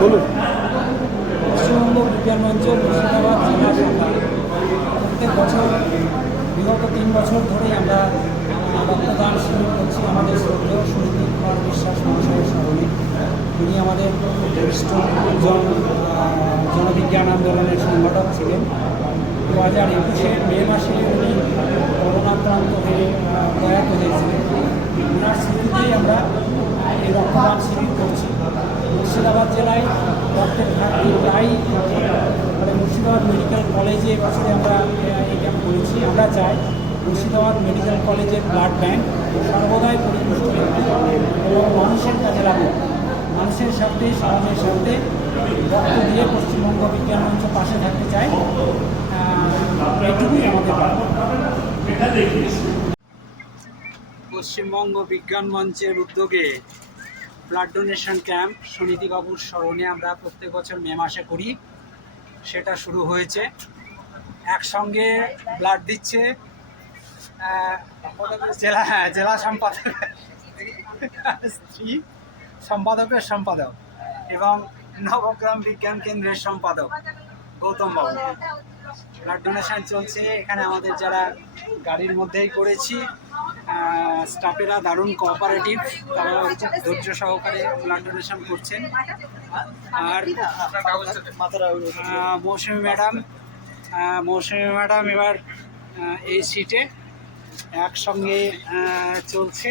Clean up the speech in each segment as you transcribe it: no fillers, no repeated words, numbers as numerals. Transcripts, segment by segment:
বলুন। পশ্চিমবঙ্গ বিজ্ঞান মঞ্চ মুর্শিদাবাদ জেলা শাখা প্রত্যেক বছর বিগত 3 বছর ধরেই আমরা রক্তদান শিবির করছি আমাদের শ্রদ্ধেয় সুনীতি কুমার বিশ্বাস মহাশয়ের স্মরণে। তিনি আমাদের বরিষ্ঠ জনবিজ্ঞান আন্দোলনের সংগঠক ছিলেন। 2021 মে মাসে উনি করোনাক্রান্ত হয়ে প্রয়াত হয়েছিলেন। ওনার স্মৃতিতেই আমরা এই রক্তদান শিবির করছি। মুর্শিদাবাদ জেলায় রক্তের ঘাটতি প্রায় থাকে, মানে মুর্শিদাবাদ মেডিকেল কলেজে এবছরে আমরা এই ক্যাম্প করেছি। আমরা চাই মুর্শিদাবাদ মেডিকেল কলেজের ব্লাড ব্যাঙ্ক সর্বদাই পরিপুষ্ট এবং মানুষের কাজে লাগুক। মানুষের স্বার্থে, সমাজের স্বার্থে রক্ত দিয়ে পশ্চিমবঙ্গ বিজ্ঞান মঞ্চ পাশে থাকতে চাই। এটুকুই আমাদের। পশ্চিমবঙ্গ বিজ্ঞান মঞ্চের উদ্যোগে ব্লাড ডোনেশন ক্যাম্প সুনীতিবাবুর স্মরণে আমরা প্রত্যেক বছর মে মাসে করি। সেটা শুরু হয়েছে। একসঙ্গে ব্লাড দিচ্ছে জেলা সম্পাদক, স্ত্রী সম্পাদকের সম্পাদক এবং নবগ্রাম বিজ্ঞান কেন্দ্রের সম্পাদক গৌতম বাবু। ব্লাড ডোনেশন চলছে এখানে। আমাদের যারা গাড়ির মধ্যেই করেছি স্টাফেরা দারুণ কোঅপারেটিভ, তারা ধৈর্য সহকারে ব্লাড ডোনেশন করছেন। আর মৌসুমী ম্যাডাম এবার এই সিটে একসঙ্গে চলছে।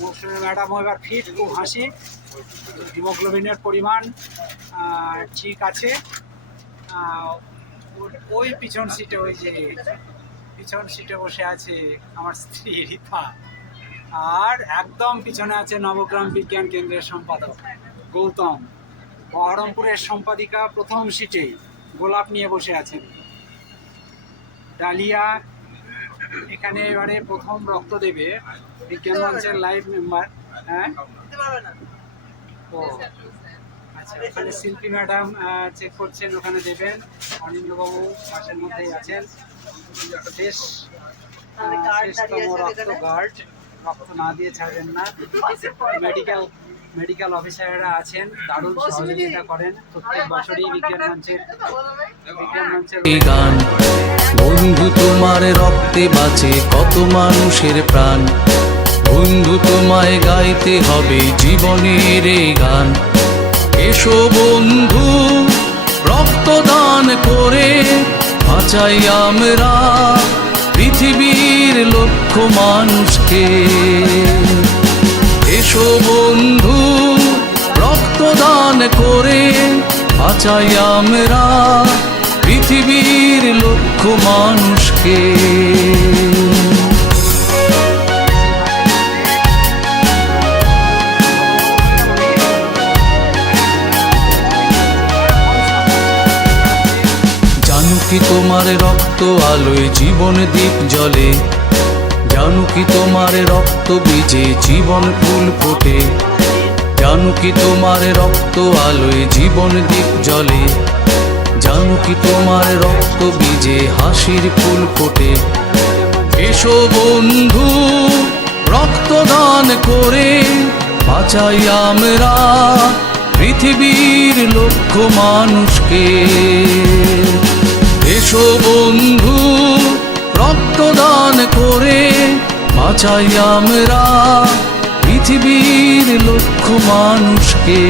মৌসুমী ম্যাডামও এবার ফিট, খুব হাসি। হিমোগ্লোবিনের পরিমাণ ঠিক আছে। ওই পিছন সিটে, ওই যে পিছন সিটে বসে আছে আমার স্ত্রী রিফা। আর একদম পিছনে আছে নবগ্রাম বিজ্ঞান কেন্দ্রের সম্পাদক গৌতম। বহরমপুরের সম্পাদিকা প্রথম সিটে গোলাপ নিয়ে বসে আছেন। ডালিয়া এখানে এবারে প্রথম রক্ত দেবে, বিজ্ঞান মঞ্চের লাইভ মেম্বার। হ্যাঁ, ও আচ্ছা, ওখানে শিল্পী ম্যাডাম চেক করছেন, ওখানে দেবেন। অনিন্দ্যবাবু পাশের মধ্যেই আছেন। বেশ শেষতম রক্ত গার্ড, রক্ত না দিয়ে ছাড়বেন না। মেডিকেল অফিসাররা আছেন, দারুণ সহযোগিতা করেন প্রত্যেক বছরই বিজ্ঞান মঞ্চের গান। বন্ধু তোমার রক্তে বাঁচে কত মানুষের প্রাণ, বন্ধু তোমায় গাইতে হবে জীবনের এই গান। এসো বন্ধু রক্তদান করে বাঁচাই আমরা পৃথিবীর লক্ষ মানুষকে। এসো বন্ধু রক্তদান করে বাঁচাই আমরা পৃথিবীর লক্ষ মানুষকে। জানো কি তোমার রক্ত আলোয় জীবন দ্বীপ জ্বলে, জানো কি তোমার রক্ত বীজে জীবন ফুল ফোটে, জানো কি তোমার রক্ত আলোয় জীবন দ্বীপ জ্বলে, জানো কি তোমার রক্ত বীজে হাসির ফুল ফোটে। এসো বন্ধু রক্তদান করে বাঁচাই আমরা পৃথিবীর লক্ষ মানুষকে। এসো বন্ধু রক্তদান করে বাঁচাই আমরা পৃথিবীর লক্ষ মানুষকে।